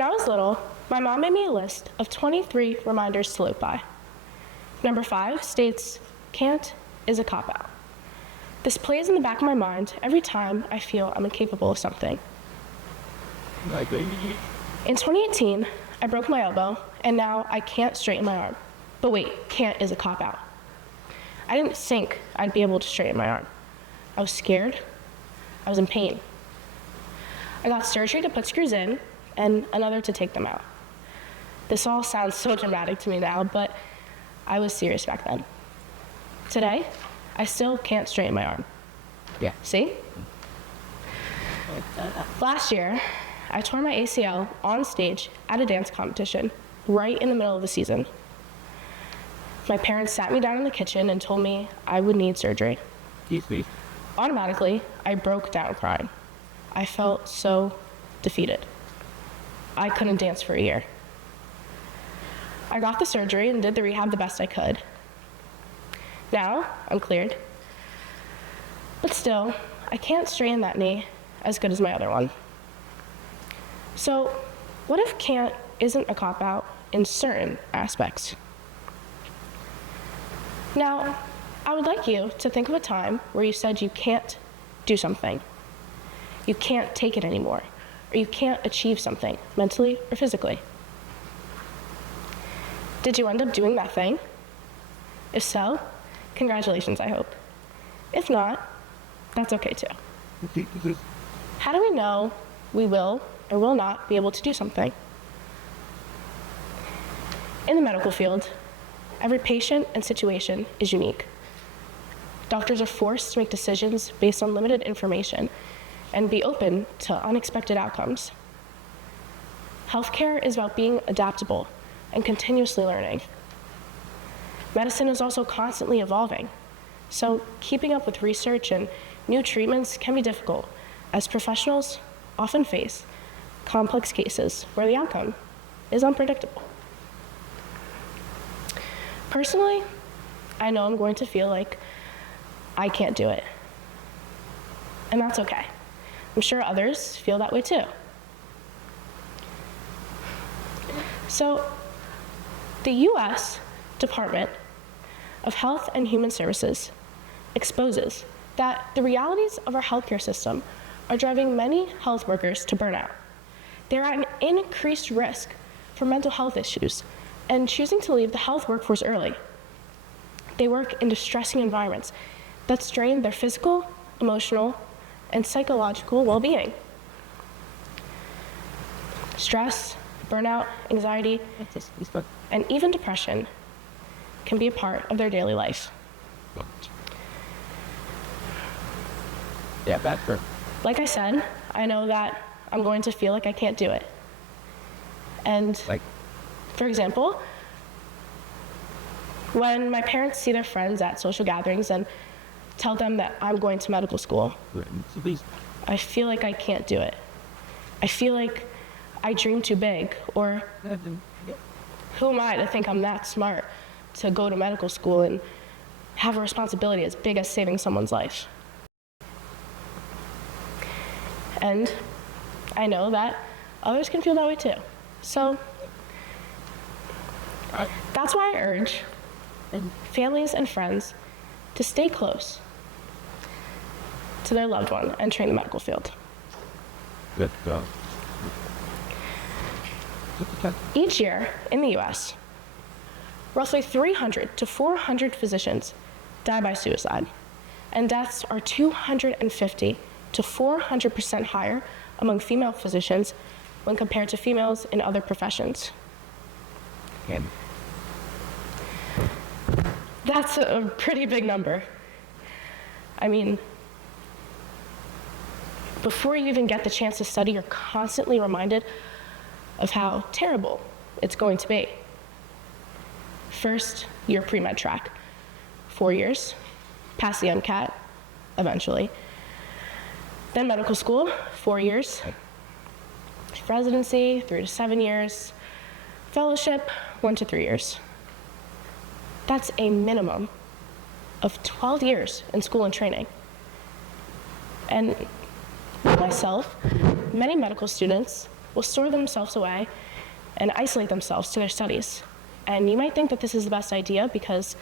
When I was little, my mom made me a list of 23 reminders to live by. Number 5 states, can't is a cop-out. This plays in the back of my mind every time I feel I'm incapable of something. In 2018, I broke my elbow, and now I can't straighten my arm. But wait, can't is a cop-out. I didn't think I'd be able to straighten my arm. I was scared. I was in pain. I got surgery to put screws in, and another to take them out. This all sounds so dramatic to me now, but I was serious back then. Today, I still can't straighten my arm. Yeah. See? Last year, I tore my ACL on stage at a dance competition right in the middle of the season. My parents sat me down in the kitchen and told me I would need surgery. Automatically, I broke down crying. I felt so defeated. I couldn't dance for a year. I got the surgery and did the rehab the best I could. Now, I'm cleared. But still, I can't straighten that knee as good as my other one. So, what if can't isn't a cop-out in certain aspects? Now, I would like you to think of a time where you said you can't do something. You can't take it anymore, or you can't achieve something, mentally or physically. Did you end up doing that thing? If so, congratulations, I hope. If not, that's okay too. How do we know we will or will not be able to do something? In the medical field, every patient and situation is unique. Doctors are forced to make decisions based on limited information and be open to unexpected outcomes. Healthcare is about being adaptable and continuously learning. Medicine is also constantly evolving, so keeping up with research and new treatments can be difficult, as professionals often face complex cases where the outcome is unpredictable. Personally, I know I'm going to feel like I can't do it, and that's okay. I'm sure others feel that way too. So, the US Department of Health and Human Services exposes that the realities of our healthcare system are driving many health workers to burnout. They're at an increased risk for mental health issues and choosing to leave the health workforce early. They work in distressing environments that strain their physical, emotional, and psychological well-being. Stress, burnout, anxiety, and even depression can be a part of their daily life. Yeah, bad for. Like I said, I know that I'm going to feel like I can't do it. And for example, when my parents see their friends at social gatherings and tell them that I'm going to medical school, I feel like I can't do it. I feel like I dream too big, or who am I to think I'm that smart to go to medical school and have a responsibility as big as saving someone's life? And I know that others can feel that way too. So that's why I urge families and friends to stay close to their loved one entering the medical field. Good. Each year in the US, roughly 300 to 400 physicians die by suicide, and deaths are 250 to 400% higher among female physicians when compared to females in other professions. That's a pretty big number. I mean, before you even get the chance to study, you're constantly reminded of how terrible it's going to be. First, your pre-med track, 4 years, pass the MCAT, eventually. Then medical school, 4 years. Residency, 3 to 7 years. Fellowship, 1 to 3 years. That's a minimum of 12 years in school and training. And myself, many medical students will store themselves away and isolate themselves to their studies. And you might think that this is the best idea because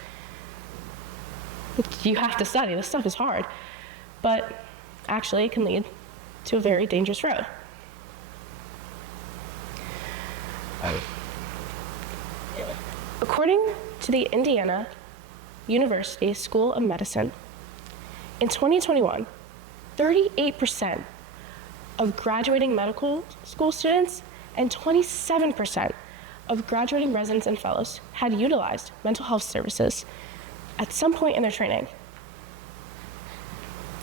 you have to study. This stuff is hard. But actually, it can lead to a very dangerous road. According to the Indiana University School of Medicine, in 2021, 38% of graduating medical school students and 27% of graduating residents and fellows had utilized mental health services at some point in their training.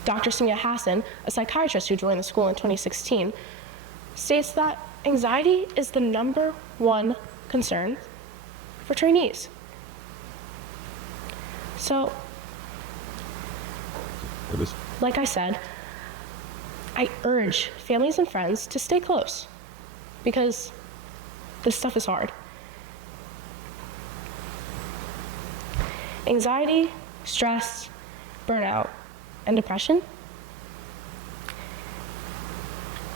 Dr. Samia Hassan, a psychiatrist who joined the school in 2016, states that anxiety is the #1 concern for trainees. So, like I said, I urge families and friends to stay close because this stuff is hard. Anxiety, stress, burnout, and depression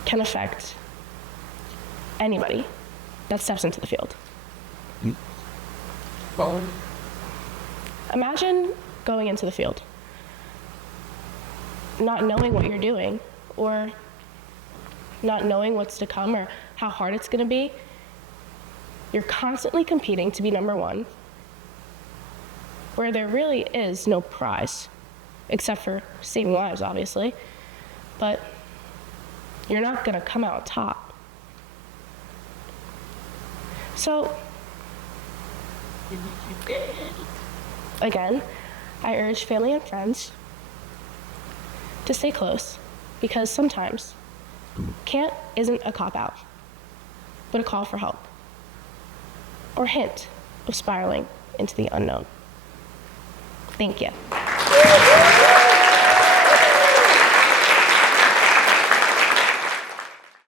can affect anybody that steps into the field. Imagine going into the field, not knowing what you're doing, or not knowing what's to come or how hard it's going to be. You're constantly competing to be #1, where there really is no prize, except for saving lives, obviously, but you're not going to come out top. So, again, I urge family and friends to stay close, because sometimes can't isn't a cop-out, but a call for help, or hint of spiraling into the unknown. Thank you.